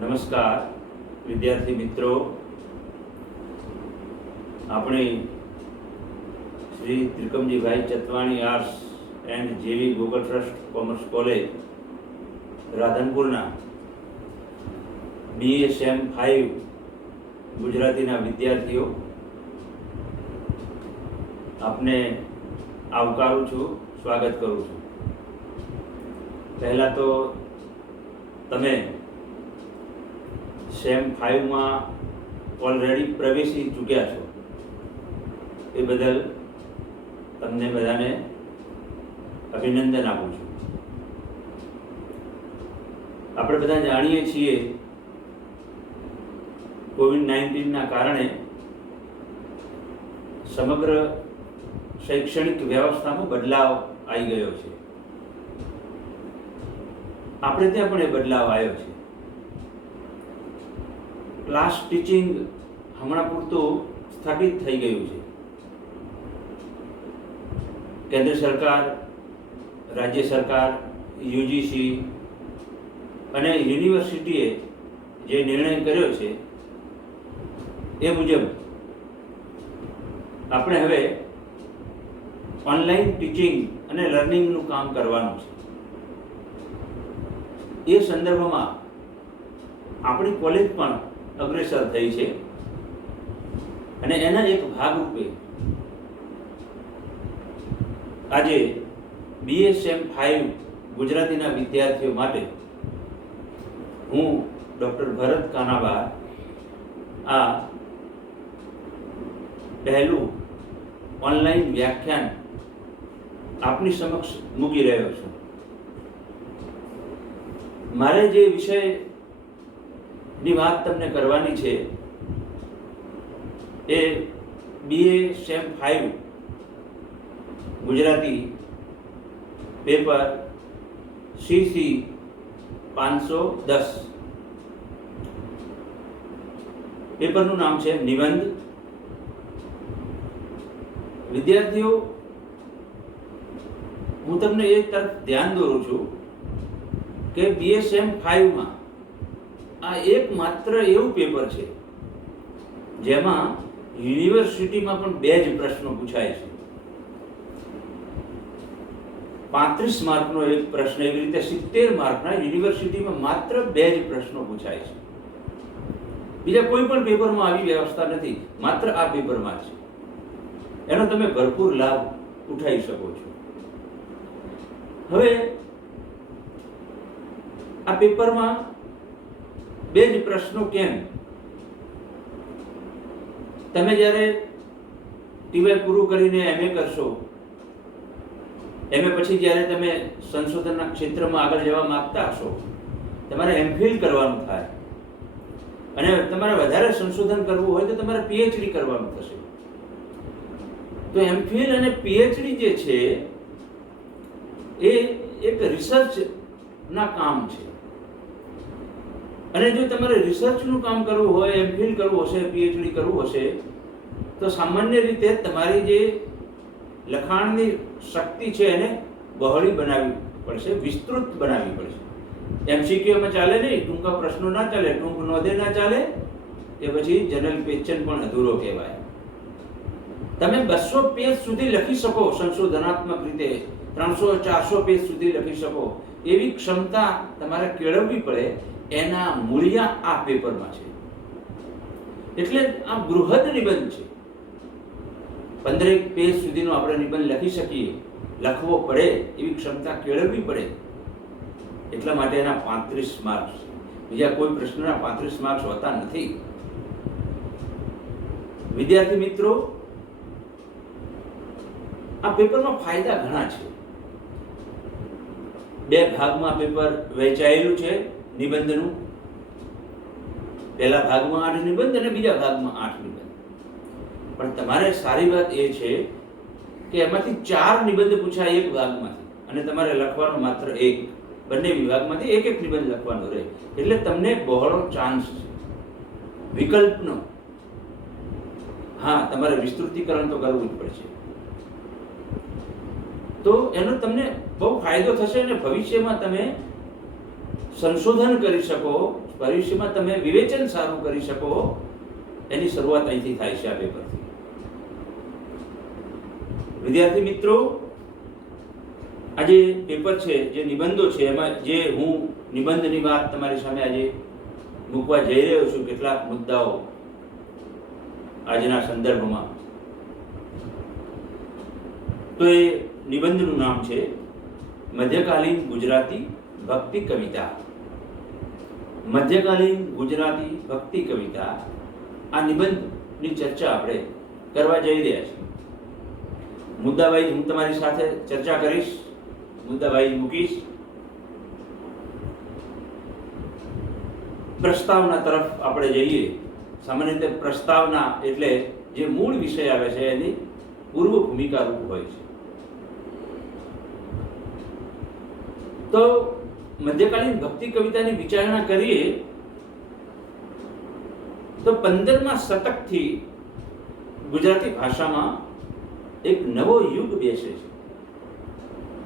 નમસ્કાર વિદ્યાર્થી મિત્રો, આપણે Shri Trikamjibhai Chatwani arts and J V Gokul trust commerce college રાધનપુરના BA સેમ 5 ગુજરાતીના વિદ્યાર્થીઓ આપને આવકારું છું, સ્વાગત કરું છું. પહેલાં તો તમે સેમ 5માં ઓલરેડી પ્રવેશી ચૂક્યા છો, એ બદલ તમને બધાને અભિનંદન આપું છું. આપણે બધા જાણીએ છીએ COVID-19ના કારણે સમગ્ર શૈક્ષણિક વ્યવસ્થામાં બદલાવ આવી ગયો છે. આપણે ત્યાં પણ એ બદલાવ આવ્યો છે. ક્લાસ ટીચિંગ હમણાં પૂરતું સ્થગિત થઈ ગયું છે. કેન્દ્ર સરકાર, રાજ્ય સરકાર, UGC અને યુનિવર્સિટીએ જે નિર્ણય કર્યો છે એ મુજબ આપણે હવે ઓનલાઈન ટીચિંગ અને લર્નિંગનું કામ કરવાનું છે. એ સંદર્ભમાં આપણી કોલેજ પણ અગ્રેસર થઈ છે અને એના એક ભાગરૂપે આજે BA સેમ 5 ગુજરાતીના વિદ્યાર્થીઓ માટે હું ડૉક્ટર ભરત કાનાબા આ પહેલું ઓનલાઈન વ્યાખ્યાન આપની સમક્ષ મૂકી રહ્યો છું. મારે જે વિષયની વાત તમને કરવાની છે એ BA sem 5 Gujarati paper CC 510. પેપરનું નામ છે નિબંધ. વિદ્યાર્થીઓ, હું તમને એક તરફ ધ્યાન દોરું છું કે BA સેમ 5માં આ એકમાત્ર એવું પેપર છે જેમાં યુનિવર્સિટીમાં પણ 2 જ પ્રશ્નો પૂછાય છે. 35 માર્કનો એક પ્રશ્ન, એવી રીતે 70 માર્કના યુનિવર્સિટીમાં માત્ર 2 જ પ્રશ્નો પૂછાય છે. બીજા કોઈ પણ પેપરમાં આવી વ્યવસ્થા નથી, માત્ર આ પેપરમાં છે. એનો તમે ભરપૂર લાભ ઉઠાવી શકો છો. હવે આ પેપરમાં 2 જ પ્રશ્નો કેમ? તમે જ્યારે TY પૂરું કરીને MA કરશો, MA પછી જ્યારે તમે સંશોધનના ક્ષેત્રમાં આગળ જવા માંગતા હશો, તમારે MPhil કરવાનું થાય અને તમારે વધારે સંશોધન કરવું હોય તો તમારે PhD કરવાનું થશે. તો MPhil અને PhD જે છે એ એક રિસર્ચના કામ છે. અને જો તમારે રિસર્ચનું કામ કરવું હોય, MPhil કરવું હશે, PhD કરવું હશે, તો સામાન્ય રીતે તમારી જે લખાણની શક્તિ છે એને બહોળી બનાવવી પડશે, વિસ્તૃત બનાવવી પડશે. MCQમાં ચાલે નહીં, ટૂંકા પ્રશ્નો ના ચાલે, ટૂંક નોંધે ના ચાલે, કે પછી જનરલ ક્વેશ્ચન પણ અધૂરો કહેવાય. તમે 200 પેજ સુધી લખી શકો સંશોધનાત્મક રીતે, 300-400 પેજ સુધી લખી શકો એવી ક્ષમતા તમારે કેળવવી પડે. એના મૂલ્ય આ પેપરમાં છે. એટલે આ બૃહદ નિબંધ છે. 15 પેજ સુધીનો આપણે નિબંધ લખી શકીએ, લખવો પડે એવી ક્ષમતા કેળવવી પડે. એટલા માટે એના 35 માર્ક્સ છે. બીજા કોઈ પ્રશ્નના 35 માર્ક્સ હોતા નથી. વિદ્યાર્થી મિત્રો, આ પેપરમાં ફાયદા ઘણા છે. 2 ભાગમાં પેપર વહેંચાયેલું છે નિબંધનું. પહેલા ભાગમાં 8 નિબંધ અને બીજા ભાગમાં 8 નિબંધ. પણ તમારે સારી વાત એ છે કે એમાંથી 4 નિબંધ પૂછાય એક ભાગમાંથી અને તમારે લખવાનો માત્ર 1. બંને વિભાગમાંથી એક નિબંધ લખવાનો રહે. એટલે તમને બહોળો ચાન્સ છે વિકલ્પનો. હા, તમારે વિસ્તૃતીકરણ તો કરવું જ પડશે. તો એનો તમને બહુ ફાયદો થશે અને ભવિષ્યમાં તમે સંશોધન કરી શકો, ભવિષ્યમાં તમે વિવેચન સારું કરી શકો, એની શરૂઆત અહીંથી થાય છે, આ પેપરથી. વિદ્યાર્થી મિત્રો, આ જે પેપર છે, જે નિબંધો છે, એમાં જે હું નિબંધની વાત તમારી સામે આજે મૂકવા જઈ રહ્યો છું, કેટલાક મુદ્દાઓ આજના સંદર્ભમાં. તો એ નિબંધનું નામ છે મધ્યકાલીન ગુજરાતી ભક્તિ કવિતા. મધ્યકાલીન ગુજરાતી ભક્તિ કવિતા, આ નિબંધની ચર્ચા આપણે કરવા જઈ રહ્યા છીએ. મુદ્દા વાઇઝ હું તમારી સાથે ચર્ચા કરીશ, મુદ્દા વાઇઝ મૂકીશ. પ્રસ્તાવના તરફ આપણે જઈએ. સામાન્ય રીતે પ્રસ્તાવના એટલે જે મૂળ વિષય આવે છે એની પૂર્વ ભૂમિકા રૂપ હોય છે. તો મધ્યકાલીન ભક્તિ કવિતાની વિચારણા કરીએ તો 15મા શતકથી ગુજરાતી ભાષામાં એક નવો યુગ બેસે છે,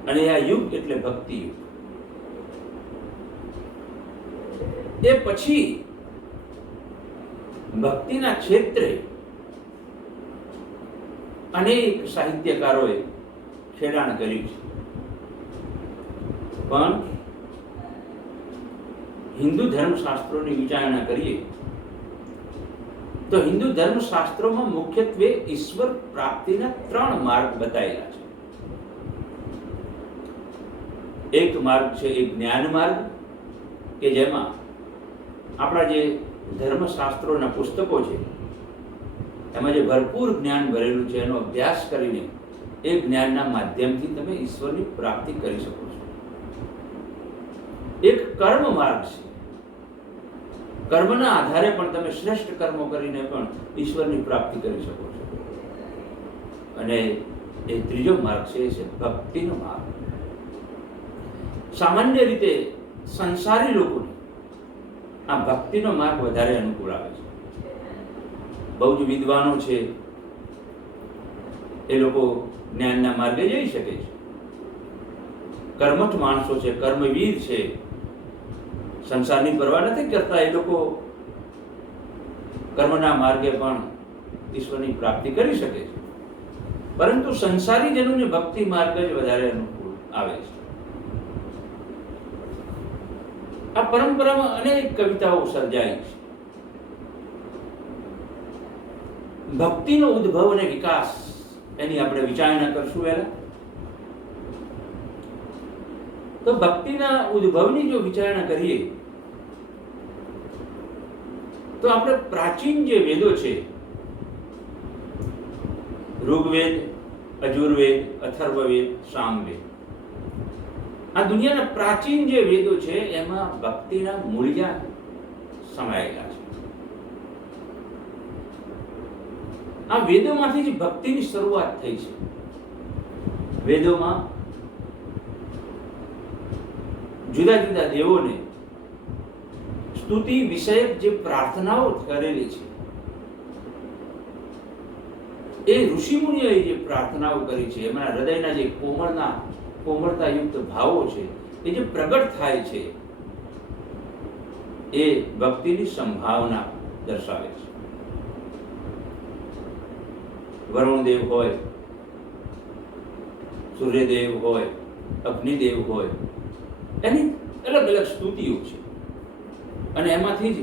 અને આ યુગ એટલે ભક્તિ યુગ. એ પછી ભક્તિના ક્ષેત્રે અનેક સાહિત્યકારોએ ખેડાણ કર્યું છે, પણ હિન્દુ ધર્મશાસ્ત્રોની વિચારણા કરીએ તો હિન્દુ ધર્મશાસ્ત્રોમાં મુખ્યત્વે ઈશ્વર પ્રાપ્તિના 3 માર્ગ બતાવેલા છે. એક માર્ગ છે એ જ્ઞાન માર્ગ, કે જેમાં આપણા જે ધર્મશાસ્ત્રોના પુસ્તકો છે એમાં જે ભરપૂર જ્ઞાન ભરેલું છે એનો અભ્યાસ કરીને એ જ્ઞાનના માધ્યમથી તમે ઈશ્વરની પ્રાપ્તિ કરી શકો છો. એક કર્મ માર્ગ છે, કર્મના આધારે પણ તમે શ્રેષ્ઠ કર્મો કરીને પણ ઈશ્વરની પ્રાપ્તિ કરી શકો છો. અને એ ત્રીજો માર્ગ છે એ છે ભક્તિનો માર્ગ. સામાન્ય રીતે સંસારી લોકોને આ ભક્તિનો માર્ગ વધારે અનુકૂળ આવે છે. બહુ જ વિદ્વાનો છે એ લોકો જ્ઞાનના માર્ગે જઈ શકે છે. કર્મઠ માણસો છે, કર્મવીર છે, સંસારની પરવા નથી કરતા, એ લોકો કર્મના માર્ગે પણ ઈશ્વરની પ્રાપ્તિ કરી શકે છે. પરંતુ સંસારીજનોને ભક્તિ માર્ગ જ વધારે અનુકૂળ આવે છે. આ પરંપરામાં અનેક કવિતાઓ સર્જાઈ છે. ભક્તિનો ઉદ્ભવ અને વિકાસ એની આપણે વિચારણા કરશું. પહેલા તો ભક્તિના ઉદ્ભવની જો વિચારણા કરીએ તો આપણે પ્રાચીન જે વેદો છે, ઋગ્વેદ, અજુર્વેદ, અથર્વવેદ, સામવેદ, આ દુનિયાના પ્રાચીન જે વેદો છે એમાં ભક્તિના મૂળિયા સમાયેલા છે. આ વેદોમાંથી જ ભક્તિની શરૂઆત થઈ છે. વેદોમાં જુદા જુદા દેવોને સ્તુતિ વિષયક જે પ્રાર્થનાઓ કરેલી છે, એ ઋષિમુનિઓએ જે પ્રાર્થનાઓ કરી છે, એમના હૃદયના જે કોમળતાયુક્ત ભાવો છે એ જે પ્રગટ થાય છે, એ ભક્તિની સંભાવના દર્શાવે છે. વરુણદેવ હોય, સૂર્યદેવ હોય, અગ્નિદેવ હોય, એની અલગ અલગ સ્તુતિઓ છે અને એમાંથી જ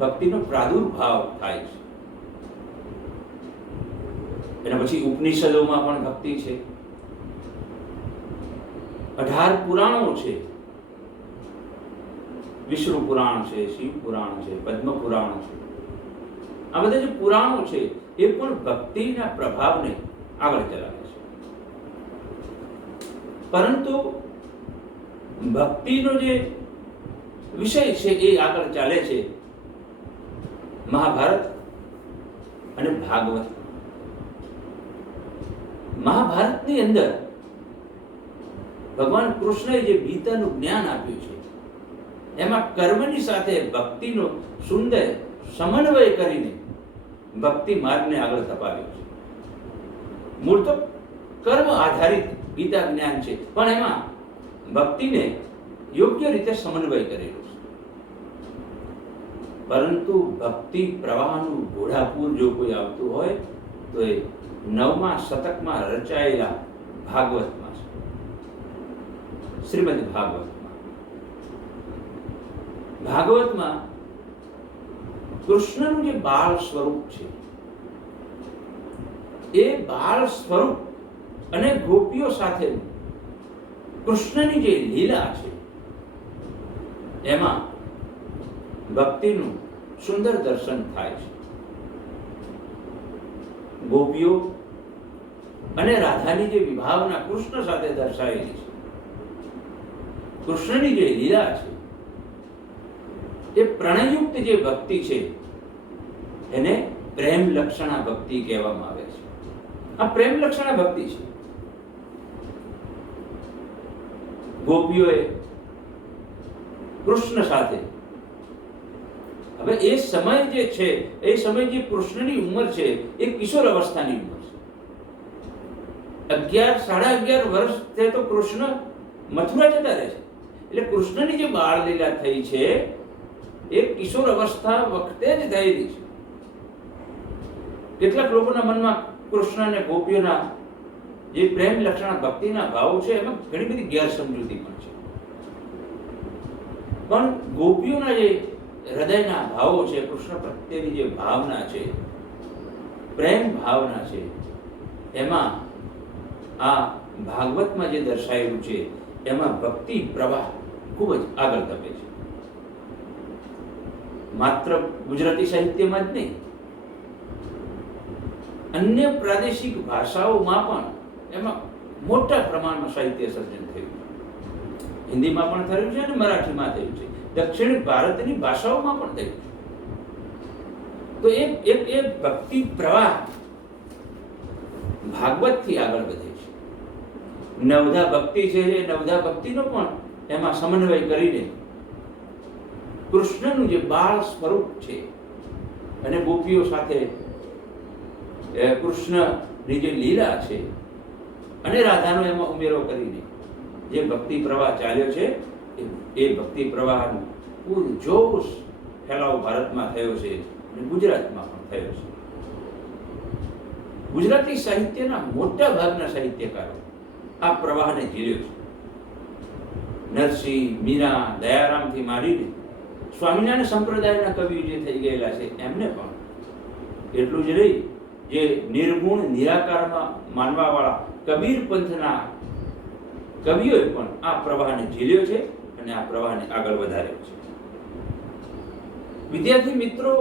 ભક્તિનો પ્રાદુર્ભાવ થાય છે. એના પછી ઉપનિષદોમાં પણ ભક્તિ છે. 18 પુરાણો છે. વિષ્ણુ પુરાણ છે, શિવ પુરાણ છે, પદ્મ પુરાણ છે. આ બધા જે પુરાણો છે એ પણ ભક્તિના પ્રભાવને આગળ ચલાવે છે. પરંતુ ભક્તિનો જે વિષય છે એ આગળ ચાલે છે મહાભારત અને ભાગવત. મહાભારતની અંદર ભગવાન કૃષ્ણએ જે ગીતાનું જ્ઞાન આપ્યું છે એમાં કર્મની સાથે ભક્તિનો સુંદર સમન્વય કરીને ભક્તિ માર્ગને આગળ ધપાવ્યો છે. મૂળ તો કર્મ આધારિત ગીતા જ્ઞાન છે, પણ એમાં ભક્તિને યોગ્ય રીતે સમન્વય કરેલો છે. પરંતુ ભક્તિ પ્રવાહનું ઘોડાપુર જો કોઈ આવતું હોય તો એ 9મા શતકમાં રચાયેલા ભાગવતમાં છે, શ્રીમદ ભાગવતમાં. ભાગવતમાં કૃષ્ણનું જે બાળ સ્વરૂપ છે, એ બાળ સ્વરૂપ અને ગોપીઓ સાથે કૃષ્ણની જે લીલા છે, એમાં ભક્તિનું સુંદર દર્શન થાય છે. ગોપીઓ અને રાધાની જે વિભાવના કૃષ્ણ સાથે દર્શાવેલી છે, કૃષ્ણની જે લીલા છે, એ પ્રણયુક્ત જે ભક્તિ છે એને પ્રેમ લક્ષણા ભક્તિ કહેવામાં આવે છે. આ પ્રેમ લક્ષણા ભક્તિ છે. ગોપીઓએ કૃષ્ણ સાથે, હવે એ સમય જે છે, એ સમય જે કૃષ્ણની ઉંમર છે એ કિશોર અવસ્થાની ઉંમર છે. 11-11.5 વર્ષ છે તો કૃષ્ણ મથુરા જતા રહે છે. એટલે કૃષ્ણની જે બાળ લીલા થઈ છે એ કિશોર અવસ્થા વખતે જ થયેલી છે. કેટલાક લોકોના મનમાં કૃષ્ણ અને ગોપીઓના જે પ્રેમ લક્ષણ ભક્તિના ભાવો છે એમાં ઘણી બધી ગેરસમજૂતી પણ છે. પણ ગોપીઓના જે હૃદયના ભાવો છે, કૃષ્ણ પ્રત્યેની જે ભાવના છે, પ્રેમ ભાવના છે, એમાં આ ભાગવતમાં જે દર્શાયેલું છે એમાં ભક્તિ પ્રવાહ ખૂબ જ આગળ ધપે છે. માત્ર ગુજરાતી સાહિત્યમાં જ નહીં, અન્ય પ્રાદેશિક ભાષાઓમાં પણ એમાં મોટા પ્રમાણમાં સાહિત્ય સર્જન થયું છે. હિન્દીમાં પણ થયું છે અને મરાઠીમાં થયું છે. દક્ષિણ ભારતની ભાષાઓમાં પણ થયું છે. તો એ ભક્તિ પ્રવાહ ભાગવતથી આગળ વધે છે. નવધા ભક્તિ છે, એ નવધા ભક્તિનો પણ એમાં સમન્વય કરીને કૃષ્ણનું જે બાળ સ્વરૂપ છે અને ગોપીઓ સાથે કૃષ્ણની જે લીલા છે અને રાધાનો એમાં ઉમેરો કરીને જે ભક્તિ પ્રવાહ ચાલ્યો છે એ ભક્તિ પ્રવાહનો પૂરજોશ ફેલાવો ભારતમાં થયો છે અને ગુજરાતમાં પણ થયો છે. ગુજરાતી સાહિત્યના મોટા ભાગના સાહિત્યકારો આ પ્રવાહને ઝીલ્યો છે. નરસિંહ, મીરા, દયારામથી માંડીને સ્વામિનારાયણ સંપ્રદાયના કવિઓ જે થઈ ગયેલા છે એમને પણ, એટલું જ નહીં, જે નિર્ગુણ નિરાકારમાં માનવાવાળા કબીર પંથના કવિઓએ પણ આ પ્રવાહને ઝીલ્યો છે અને આ પ્રવાહને આગળ વધાર્યો છે. વિદ્યાર્થી મિત્રો,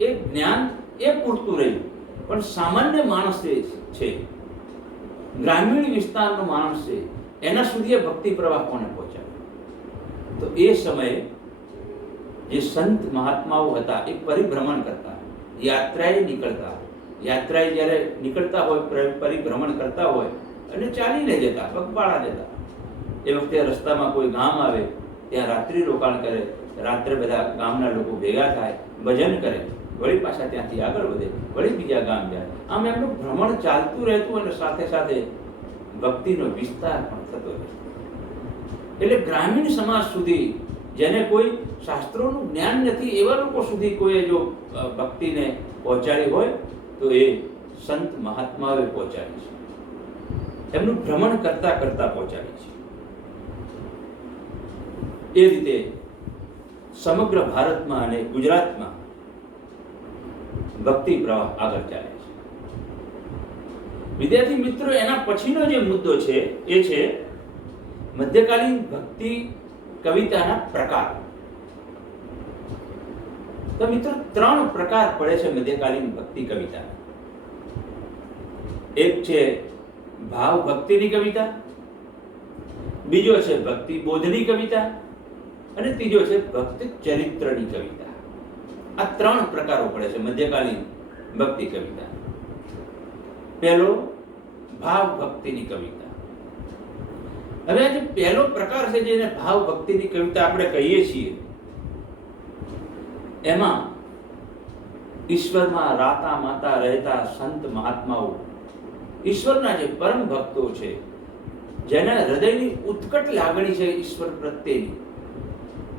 એ જ્ઞાન એ પૂરતું રહ્યું, પણ સામાન્ય માણસ જે છે, ગ્રામીણ વિસ્તારનો માણસ છે, એના સુધી એ ભક્તિ પ્રવાહ કોને પહોંચાડે? તો એ સમયે જે સંત મહાત્માઓ હતા એ પરિભ્રમણ કરતા, યાત્રાએ નીકળતા. યાત્રાએ જ્યારે નીકળતા હોય, પરિભ્રમણ કરતા હોય અને ચાલીને જતા, પગપાળા જતા. એ વખતે રસ્તામાં કોઈ ગામ આવે, ત્યાં રાત્રિ રોકાણ કરે. રાત્રે બધા ગામના લોકો ભેગા થાય, ભજન કરે, વળી પાછા ત્યાંથી આગળ વધે, વળી બીજા ગામ જાય. આમ એમનું ભ્રમણ ચાલતું રહેતું અને સાથે સાથે ભક્તિનો વિસ્તાર પણ થતો રહે. એટલે ગ્રામીણ સમાજ સુધી, જેને કોઈ શાસ્ત્રોનું જ્ઞાન નથી, એવા લોકો સુધી કોઈએ જો ભક્તિને પહોંચાડી હોય તો એ સંત મહાત્માઓએ પહોંચાડી છે. એમનું ભ્રમણ કરતા કરતા પહોંચાડી છે. એ રીતે સમગ્ર ભારતમાં અને ગુજરાતમાં ભક્તિ પ્રવાહ આગળ ચાલે છે. વિદ્યાર્થી મિત્રો, એના પછીનો જે મુદ્દો છે એ છે મધ્યકાલીન ભક્તિ કવિતાના પ્રકાર. તો મિત્રો, 3 પ્રકાર પડે છે મધ્યકાલીન ભક્તિ કવિતા. એક છે ભાવ ભક્તિની કવિતા, બીજો છે ભક્તિ બોધની કવિતા અને ત્રીજો છે ભક્તિ ચરિત્રની કવિતા. આ 3 પ્રકારો પડે છે મધ્યકાલીન ભક્તિ કવિતા. પહેલો ભાવ ભક્તિની કવિતા. હવે આ જે પહેલો પ્રકાર છે, જેને ભાવ ભક્તિની કવિતા આપણે કહીએ છીએ, એમાં ઈશ્વરમાં રાતા માતા રહેતા સંત મહાત્માઓ, ઈશ્વરના જે પરમ ભક્તો છે, જેના હૃદયની ઉત્કટ લાગણી છે ઈશ્વર પ્રત્યેની,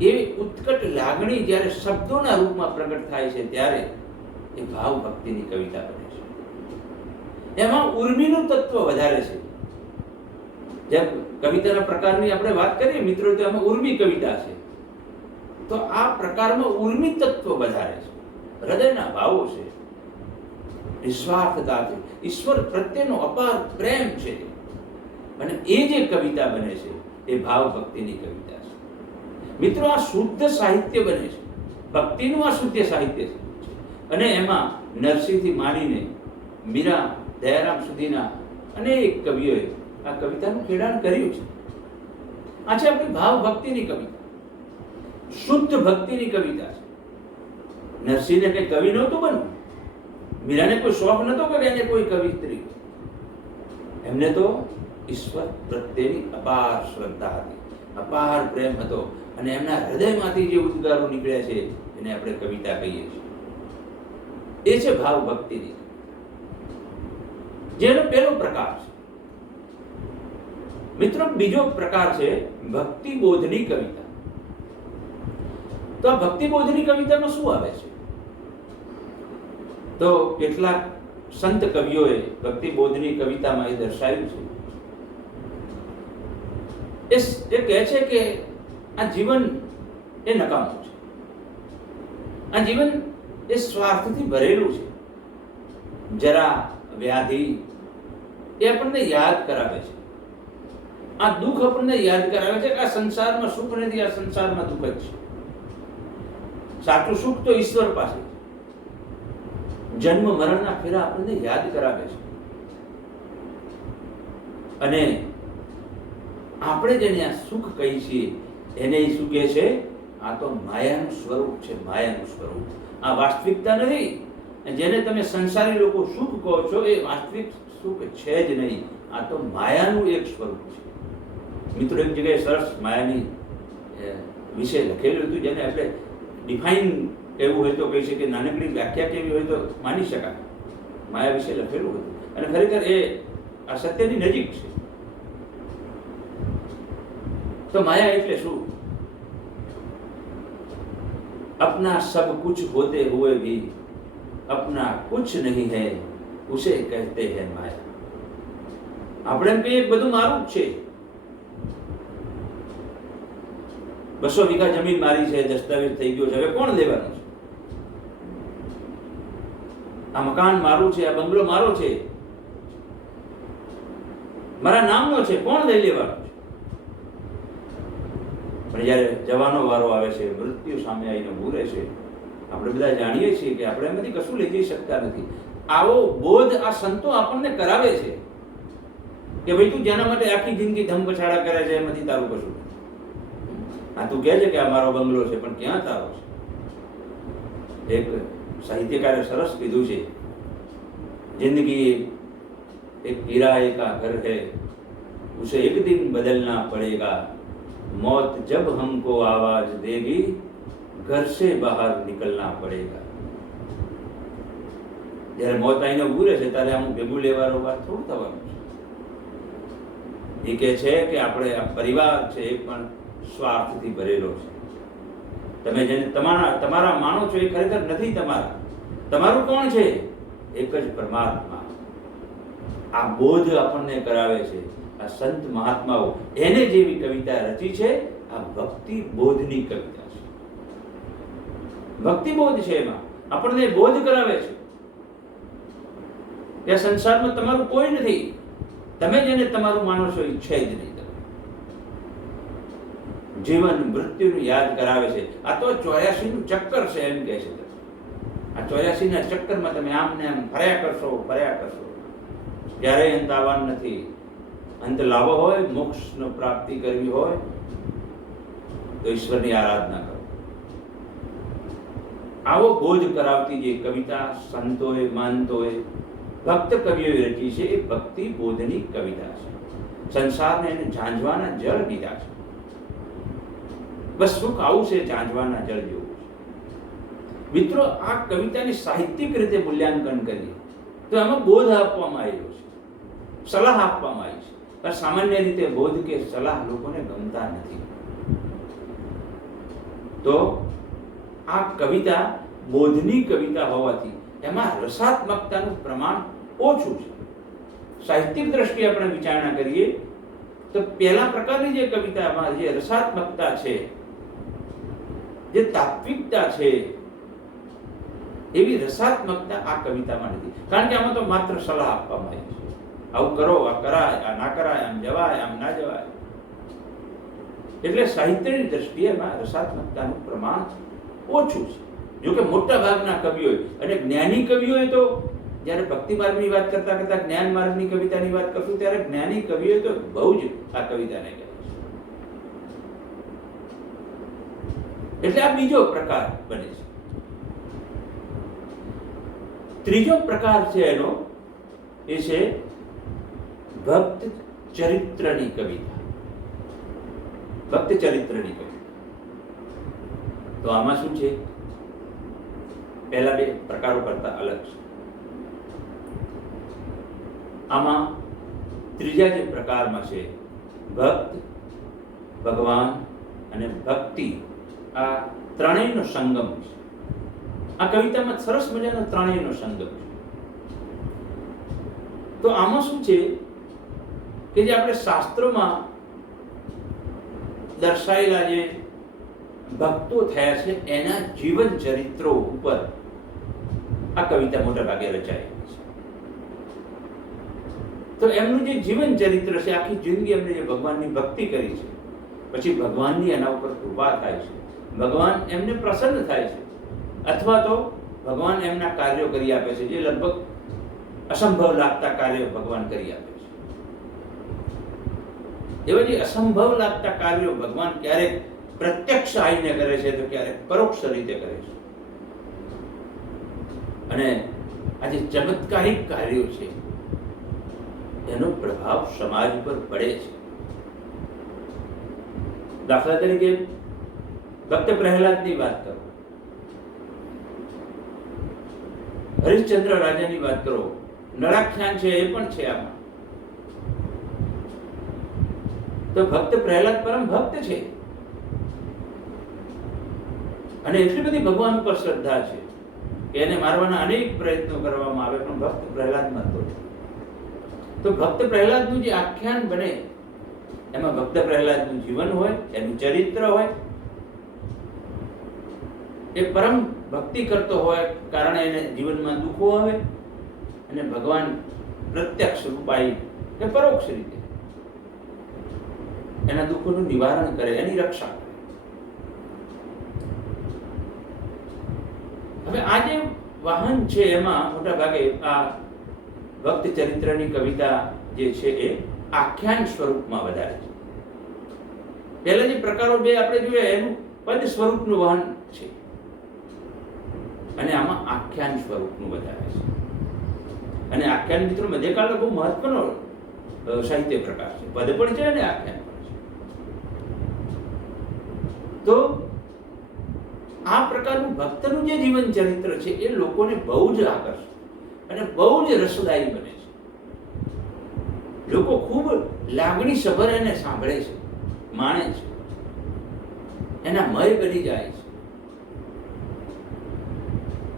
એ ઉત્કટ લાગણી જ્યારે શબ્દોના રૂપમાં પ્રગટ થાય છે ત્યારે એ ભાવ ભક્તિની કવિતા બને છે. એમાં ઉર્મિનું તત્વ વધારે છે. જેમ કવિતાના પ્રકારની આપણે વાત કરીએ મિત્રો, તો એમાં ઉર્મી કવિતા છે. તો આ પ્રકારમાં ઉર્મી તત્વ વધારે છે, હૃદયના ભાવો છે, નિસ્વાર્થતા છે, ઈશ્વર પ્રત્યેનો અપાર પ્રેમ છે. અને એ જે કવિતા બને છે એ ભાવ ભક્તિની કવિતા છે. મિત્રો, આ શુદ્ધ સાહિત્ય બને છે, ભક્તિનું આ શુદ્ધ સાહિત્ય છે. અને એમાં નરસિંહથી માંડીને મીરા, દયારામ સુધીના અનેક કવિઓએ આ કવિતાનું ખેડાણ કર્યું છે. આ છે આપણી ભાવ ભક્તિની કવિતા, શુદ્ધ ભક્તિની કવિતા છે. નરસિંહને કઈ કવિ નહોતું બનવું, મીરાને કોઈ શોખ નહોતો કે એને કોઈ કવિત્રી. એમને તો ઈશ્વર પ્રત્યેની અપાર શ્રદ્ધા હતી, અપાર પ્રેમ હતો, અને એમના હૃદયમાંથી જે ઉદ્ગારો નીકળ્યા છે એને આપણે કવિતા કહીએ છીએ. એ છે ભાવ ભક્તિની, જેનો પહેલો પ્રકાર છે. મિત્રો, બીજો પ્રકાર છે ભક્તિ બોધની કવિતા. તો આ ભક્તિ બોધની કવિતામાં શું આવે છે? તો કેટલાક સંત કવિઓએ ભક્તિ બોધની કવિતામાં એ દર્શાવ્યું છે. એ કહે છે કે આ જીવન એ નકામું છે, આ જીવન એ સ્વાર્થથી ભરેલું છે. જરા, વ્યાધિ એ આપણને યાદ કરાવે છે, આ દુઃખ આપણને યાદ કરાવે છે કે આ સંસારમાં સુખ નથી, આ સંસારમાં દુઃખ જ છે. સાચું સુખ તો ઈશ્વર પાસે. જન્મ મરણના ફેરા આપણને યાદ કરાવે છે. અને આપણે જેને આ સુખ કહીએ છીએ એને શું કહે છે? આ તો માયાનું સ્વરૂપ છે, માયાનું સ્વરૂપ. આ વાસ્તવિકતા નથી. જેને તમે સંસારી લોકો સુખ કહો છો એ વાસ્તવિક સુખ છે જ નહીં, આ તો માયાનું એક સ્વરૂપ છે. મિત્રો, એક જગ્યાએ સરસ માયાની વિશે લખેલું હતું, જેને આપણે ડિફાઇન એવું હોય તો કહી શકીએ, નાનકડી વ્યાખ્યા કેવી હોય તો માની શકાય. માયા વિશે લખેલું હતું, અને ખરેખર એ આ સત્યની નજીક છે. તો માયા એટલે શું? अपना सब कुछ होते हुए भी अपना कुछ नहीं है उसे कहते हैं माया. આપણે એમ કહીએ બધું મારું જ છે. 200 વીઘા જમીન મારી છે, દસ્તાવેજ થઈ ગયો છે, હવે કોણ લેવાનું છે? આ મકાન મારું છે, આ બંગલો મારો છે, મારા નામનો છે, કોણ લઈ લેવાનું છે? પણ જ્યારે જવાનો વારો આવે છે, મૃત્યુ સામે આવીને ઊભું રહે છે, આપણે બધા જાણીએ છીએ કે આપણે એમાંથી કશું લઈ જઈ શકતા નથી. આવો બોધ આ સંતો આપણને કરાવે છે કે ભાઈ તું જેના માટે આખી જિંદગી ધમપછાડા કરે છે એમાંથી તારું કશું. આ તું કહે છે કે આ મારો બંગલો છે, પણ ક્યાં તારો છે? એક સાહિત્યકારે સરસ કીધું છે, जिंदगी एक किराए का घर है, उसे एक दिन बदलना पड़ेगा, मौत जब हमको आवाज देगी घर से बहार निकलना पड़ेगा. જ્યારે મોત આવીને ઊભું રહે છે ત્યારે આમ ભેગું લેવાનો વાત થોડું થવાનું છે. એ કહે છે કે આપણે આ પરિવાર છે એ પણ સ્વાર્થથી ભરેલો છે. તમે જેને તમારા માનો છો એ ખરેખર નથી તમારા. તમારું કોણ છે? એક જ પરમાત્મા. આ બોધ આપણને કરાવે છે આ સંત મહાત્માઓ. એને જેવી કવિતા રચી છે આ ભક્તિ બોધની કવિતા છે. ભક્તિ બોધ છે, એમાં આપણને બોધ કરાવે છે કે સંસારમાં તમારું કોઈ નથી. તમે જેને તમારું માનો છો એ છે જ નહીં. જીવન મૃત્યુનું યાદ કરાવે છે. આ તો 84 નું ચક્કર છે એમ કહે છે. આ 84 ના ચક્કરમાં તમે આમ ને આમ ફર્યા કરશો. ક્યારેય અંત આવવાનું નથી. અંત લાવવો હોય, મોક્ષનો પ્રાપ્તિ કરવી હોય તો ઈશ્વરની આરાધના કરો. આવો બોધ કરાવતી જે કવિતા સંતોએ, મહંતોએ, ભક્ત કવિઓએ રચી છે એ ભક્તિ બોધની કવિતા છે. સંસારને એને ઝાંઝવાના જળ દીધા છે. બસ સુખ આવું છે, ઝાંઝવાના જળ જેવું છે. મિત્રો, આ કવિતાની સાહિત્યિક રીતે મૂલ્યાંકન કરીએ તો એમાં બોધ આપવામાં આવ્યો છે, સલાહ આપવામાં આવી છે. પણ સામાન્ય રીતે બોધ કે સલાહ લોકોને ગમતા નથી. તો આ કવિતા બોધની કવિતા હોવાથી એમાં રસાત્મકતાનું પ્રમાણ ઓછું છે. સાહિત્યિક દ્રષ્ટિએ આપણે વિચારણા કરીએ તો પહેલા પ્રકારની જે કવિતામાં જે રસાત્મકતા છે, જે તાત્વિકતા છે, એવી રસાત્મકતા આ કવિતામાં નથી. કારણ કે આમાં તો માત્ર સલાહ આપવામાં આવી છે. આવું કરો, આ કરાય, આ ના કરાય, આમ જવાય, આમ ના જવાય. એટલે સાહિત્યની દ્રષ્ટિએ એમાં રસાત્મકતાનું પ્રમાણ ઓછું છે. જો કે મોટા ભાગના કવિઓએ અને જ્ઞાની કવિઓએ તો જ્યારે ભક્તિ માર્ગની વાત કરતા કરતા જ્ઞાન માર્ગની કવિતાની વાત કરશું ત્યારે જ્ઞાની કવિઓએ તો બહુ જ આ કવિતાને કહે છે. એટલે આ બીજો પ્રકાર બને છે. ત્રીજો પ્રકાર છે એનો, એ છે ભક્ત ચરિત્રની કવિતા. ભક્ત ચરિત્રની કવિતા. તો આમાં શું છે? પહેલા બે પ્રકારો કરતા અલગ છે. આમાં ત્રીજા જે પ્રકારમાં છે, ભક્ત, ભગવાન અને ભક્તિ, આ ત્રણેયનો સંગમ છે. આ કવિતામાં સરસ મજાનો ત્રણેયનો સંગમ છે. તો આમાં શું છે કે જે આપણે શાસ્ત્રોમાં દર્શાયેલા જે ભક્તો થયા છે એના જીવન ચરિત્રો ઉપર આ કવિતા મોટા ભાગે રચાયેલી છે. તો એમનું જે જીવન ચરિત્ર છે, આખી જિંદગી એમને જે ભગવાનની ભક્તિ કરી છે, પછી ભગવાનની એના ઉપર કૃપા થાય છે, ભગવાન એમને પ્રસન્ન થાય છે, અથવા તો ભગવાન એમના કાર્યો કરી આપે છે, જે લગભગ અસંભવ લાગતા કાર્યો ભગવાન કરી આપે છે. એવા જે અસંભવ લાગતા કાર્યો ભગવાન ક્યારેક પ્રત્યક્ષ આવીને કરે છે તો ક્યારેક પરોક્ષ રીતે કરે છે. અને આ જે ચમત્કારિક કાર્યો છે એનો પ્રભાવ સમાજ પર પડે છે. દાખલા તરીકે ભક્ત પ્રહલાદની વાત કરો, હરિશ્ચંદ્ર રાજાની વાત કરો, નળાખ્યાન છે એ પણ છે આમાં. તો ભક્ત પ્રહલાદ પરમ ભક્ત છે અને એટલી બધી ભગવાન પર શ્રદ્ધા છે કે એને મારવાના અનેક પ્રયત્નો કરવામાં આવે પણ ભક્ત પ્રહલાદ મરતો. તો ભક્ત પ્રહલાદનું જે આખ્યાન બને એમાં ભક્ત પ્રહલાદનું જીવન હોય, એનું ચરિત્ર હોય, એ પરમ ભક્તિ કરતો હોય કારણે એને જીવનમાં દુઃખો આવે અને ભગવાન પ્રત્યક્ષ રૂપાઈ કે પરોક્ષ રીતે એના દુઃખોનું નિવારણ કરે, એની રક્ષા કરે. હવે આ જે વાહન છે એમાં મોટા ભાગે આ ભક્ત ચરિત્રની કવિતા જે છે એ આખ્યાન સ્વરૂપમાં વધારે છે. પહેલા જે પ્રકારો બે આપણે જોઈએ એનું પદ સ્વરૂપનું વહન છે અને આમાં આખ્યાન સ્વરૂપનું વધારે છે. અને આખ્યાન મિત્રો મધ્યકાળનો બહુ મહત્વનો સાહિત્ય પ્રકાર છે. પદ પણ છે અને આખ્યાન પણ છે. તો આ પ્રકારનું ભક્તનું જે જીવન ચરિત્ર છે એ લોકોને બહુ જ આકર્ષે અને બહુ જ રસદાયી બને છે. લોકો ખૂબ લાગણી સભર એને સાંભળે છે, માણે છે, એના મય બની જાય છે.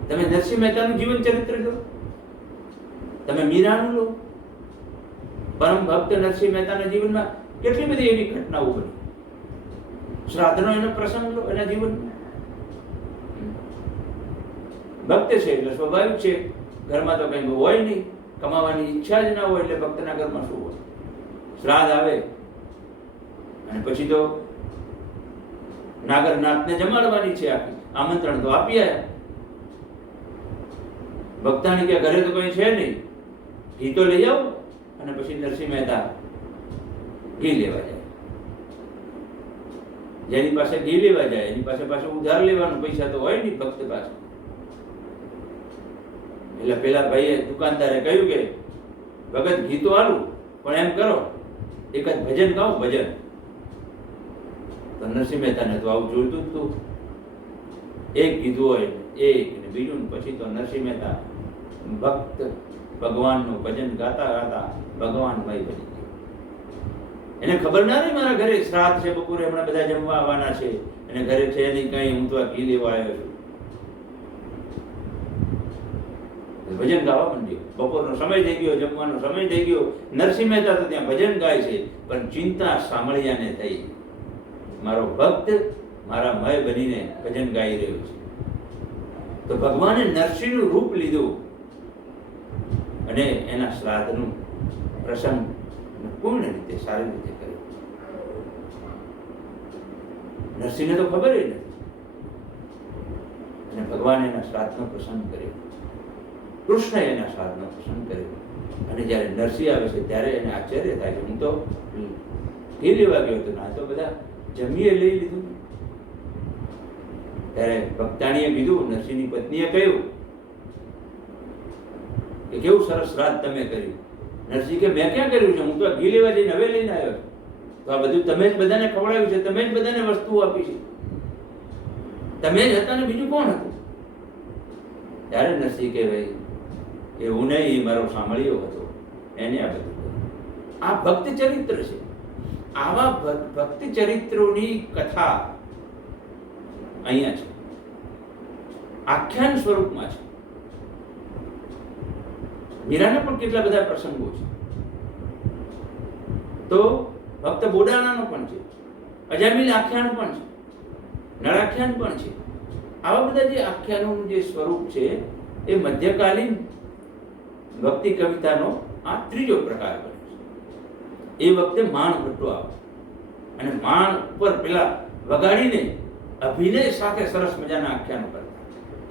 તમે નરસિંહ મહેતાનું જીવન ચરિત્ર લો, તમે મીરાનું લો, પરમ ભક્ત નરસિંહ મહેતાના જીવનમાં કેટલી બધી એવી ઘટનાઓ બની. શ્રાદ્ધનો એનો પ્રસંગ લો એના જીવનમાં. ભક્ત છે એટલે સ્વાભાવિક છે ઘરમાં તો કંઈ હોય નહીં, કમાવાની ઈચ્છા જ ના હોય એટલે ભક્તના ઘરમાં શું હોય? શ્રાદ્ધ આવે અને પછી તો નાગરનાથને જમાડવાની છે, આખી આમંત્રણ તો આપી આવ્યા. ભક્તાની કે ઘરે તો કંઈ છે નહીં, ઘી તો લઈ આવો. અને પછી નરસિંહ મહેતા ઘી લેવા જાય. જેની પાસે ઘી લેવા જાય એની પાસે પાછું ઉધાર લેવાનું, પૈસા તો હોય નહીં ભક્ત પાસે. એટલે પેલા ભાઈએ દુકાનદારે કહ્યું કે ભગત ઘી તો આલું પણ એમ કરો એક જ ભજન ગાઉં, ભજન. તો નરસિંહ મહેતાને તો આવું જોઈતું જ તું. એક કીધું હોય એક ને બીજું, પછી તો નરસિંહ મહેતા ભક્ત ભગવાનનું ભજન ગાતા ગાતા ભગવાનમય બની ગયા. એને ખબર ના રહી મારા ઘરે શ્રાદ્ધ છે, બપોરે હમણાં બધા જમવા આવવાના છે એને ઘરે છે નહીં કઈ, હું તો આ ઘી લેવા આવ્યો છું. ભજન ગાવા માંડ્યો. બપોરનો સમય થઈ ગયો, જમવાનો સમય થઈ ગયો. નરસિંહ મહેતા તો ત્યાં ભજન ગાય છે, પણ ચિંતા સાંભળ્યાને થઈ. મારો ભક્ત મારા મય બનીને ભજન ગાઈ રહ્યો છે. તો ભગવાને નરસિંહનું રૂપ લીધું અને એના શ્રાદ્ધનું પ્રસંગ પૂર્ણ રીતે સારી રીતે કર્યું. નરસિંહને તો ખબર જ નથી, અને ભગવાન એના શ્રાદ્ધનો પ્રસંગ કર્યો. કૃષ્ણએ એના શ્રાદ્ધનો પ્રસંગ કર્યો. અને જ્યારે નરસિંહ આવે છે ત્યારે એને આશ્ચર્ય થાય છે, હું તો ઘી લેવા ગયો હતો, ના તો બધા જમીએ લઈ લીધું. ત્યારે ભક્તાણીએ કીધું, નરસિંહની પત્નીએ કહ્યું કે કેવું સરસ શ્રાદ્ધ તમે કર્યું. નરસિંહ કે મેં ક્યાં કર્યું છે, હું તો ઘી લેવા જઈને હવે લઈને આવ્યો. તો આ બધું તમે જ બધાને ખવડાવ્યું છે, તમે જ બધાને વસ્તુઓ આપી છે, તમે જ હતા ને બીજું કોણ હતું? ત્યારે નરસિંહ કે ભાઈ એવું નહીં, એ મારો સાંભળ્યો હતો, એને આ બધું. આ ભક્ત ચરિત્ર છે. આવા ભક્ત ચરિત્રોની કથા અહીંયા છે, આખ્યાન સ્વરૂપમાં છે. મીરાના પણ કેટલા બધા પ્રસંગો છે. તો ભક્ત બોડાણાનો પણ છે, અજામિલ આખ્યાન પણ છે, નળાખ્યાન પણ છે. આવા બધા જે આખ્યાનોનું જે સ્વરૂપ છે એ મધ્યકાલીન ભક્તિ કવિતાનો આ ત્રીજો પ્રકાર બને છે. એ વખતે માણ ભટ્ટો આવે અને માણ ઉપર પેલા વગાડીને અભિનય સાથે સરસ મજાના આખ્યાનો કરતા.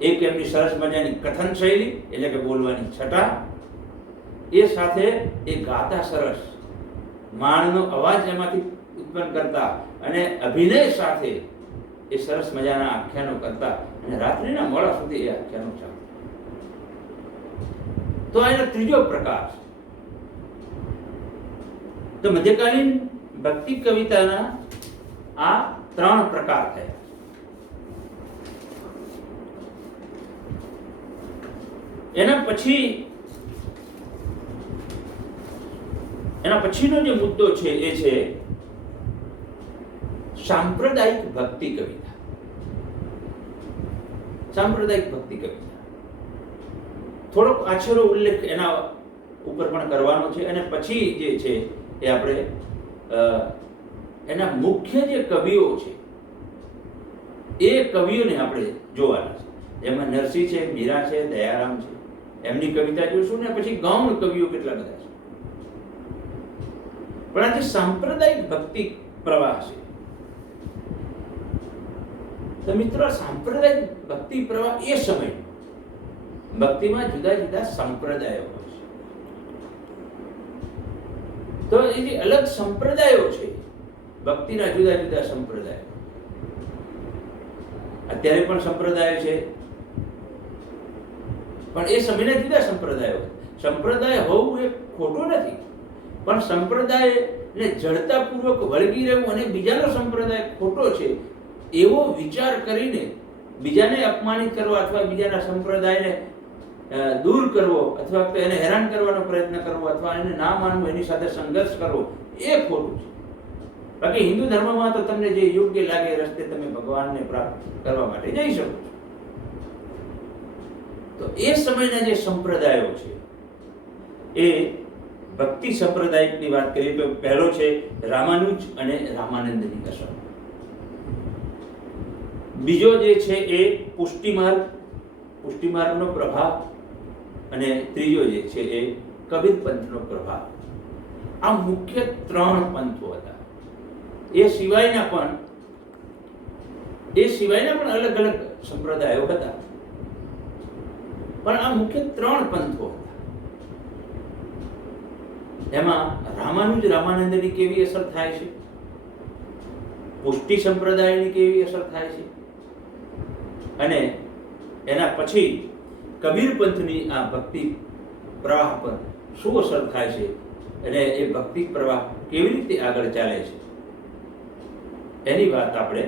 એક એમની સરસ મજાની કથન શૈલી, એટલે કે બોલવાની છટા, એ સાથે એ ગાતા સરસ માણનો અવાજ એમાંથી ઉત્પન્ન કરતા, અને અભિનય સાથે એ સરસ મજાના આખ્યાનો કરતા, અને રાત્રિના મોડા સુધી એ આખ્યાનો ચાલુ. તો એનો ત્રીજો પ્રકાર છે. તો મધ્યકાલીન ભક્તિ કવિતાના આ ત્રણ પ્રકાર થયા. એના પછીનો જે મુદ્દો છે એ છે સાંપ્રદાયિક ભક્તિ કવિતા. સાંપ્રદાયિક ભક્તિ કવિતા થોડોક આછેરો ઉલ્લેખ એના ઉપર પણ કરવાનો છે, અને પછી જે છે એ આપણે એના મુખ્ય જે કવિઓ છે એ કવિઓને આપણે જોવાના છે. જેમાં નરસિંહ છે, મીરા છે, દયારામ છે, એમની કવિતા જોઈશું, ને પછી ગૌણ કવિઓ કેટલા બધા છે. પણ આ જે સાંપ્રદાયિક ભક્તિ પ્રવાહ છે, તો મિત્રો સાંપ્રદાયિક ભક્તિ પ્રવાહ એ સમય ભક્તિમાં જુદા જુદા સંપ્રદાયો હોય છે. તો એ જે અલગ સંપ્રદાયો છે, ભક્તિના જુદા જુદા સંપ્રદાયો, અત્યારે પણ સંપ્રદાય છે, પણ એ સમયના જુદા સંપ્રદાયો. સંપ્રદાય હોવું એ ખોટું નથી, પણ સંપ્રદાયને જડતાપૂર્વક વળગી રહેવું અને બીજાનો સંપ્રદાય ખોટો છે એવો વિચાર કરીને બીજાને અપમાનિત કરવો, અથવા બીજાના સંપ્રદાયને દૂર કરવો, અથવા તો એને હેરાન કરવાનો પ્રયત્ન કરવો, અથવા એને ના માનવું, એની સાથે સંઘર્ષ કરવો, એ ખોટું છે. બાકી હિન્દુ ધર્મમાં તો તમને જે યોગ્ય લાગે એ રસ્તે તમે ભગવાનને પ્રાપ્ત કરવા માટે જઈ શકો છો. તો એ સમયના જે સંપ્રદાયો છે એ ભક્તિ સંપ્રદાયની વાત કરીએ તો પહેલો છે રામાનુજ અને રામાનંદની અસર. બીજો જે છે એ પુષ્ટિમાર્ગનો પ્રભાવ, અને ત્રીજો જે છે એ કબીર પંથનો પ્રભાવ. આ મુખ્ય ત્રણ પંથો હતા. એ સિવાયના પણ અલગ અલગ સંપ્રદાયો હતા, પણ આ મુખ્ય ત્રણ પંથો હતા. એમાં રામાનુજ રામાનંદની કેવી અસર થાય છે, પુષ્ટિ સંપ્રદાયની કેવી અસર થાય છે, અને એના પછી કબીર પંથની આ ભક્તિ પ્રવાહ પર શું અસર થાય છે, અને એ ભક્તિ પ્રવાહ કેવી રીતે આગળ ચાલે છે, એની વાત આપણે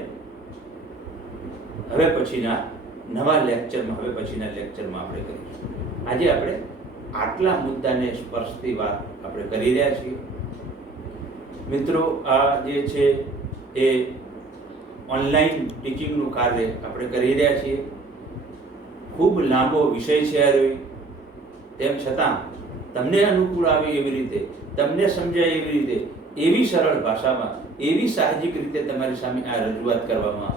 હવે પછીના લેક્ચરમાં આપણે કરીશું. આજે આપણે આટલા મુદ્દાને સ્પર્શતી વાત આપણે કરી રહ્યા છીએ. મિત્રો, આ જે છે એ ઓનલાઈન ટીચિંગનું કાર્ય આપણે કરી રહ્યા છીએ. ખૂબ લાંબો વિષય છે આ રહ્યો, તેમ છતાં તમને અનુકૂળ આવે એવી રીતે, તમને સમજાય એવી રીતે, એવી સરળ ભાષામાં, એવી સાહજિક રીતે તમારી સામે આ રજૂઆત કરવામાં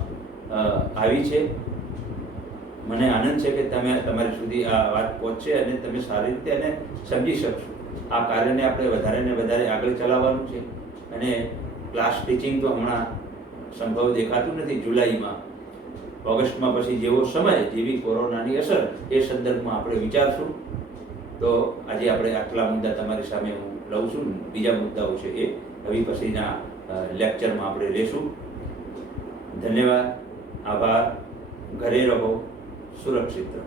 આવી છે. મને આનંદ છે કે તમે તમારી સુધી આ વાત પહોંચશે અને તમે સારી રીતે એને સમજી શકશો. આ કાર્યને આપણે વધારે ને વધારે આગળ ચલાવવાનું છે અને ક્લાસ ટીચિંગ તો હમણાં સંભવ દેખાતું નથી. જુલાઈમાં, ઓગસ્ટમાં પછી જેવો સમય, જેવી કોરોનાની અસર, એ સંદર્ભમાં આપણે વિચારશું. તો આજે આપણે આટલા મુદ્દા તમારી સામે હું લઉં છું. બીજા મુદ્દાઓ છે એ હવે પછીના લેક્ચરમાં આપણે લેશું. ધન્યવાદ, આભાર. ઘરે રહો, સુરક્ષિત રહો.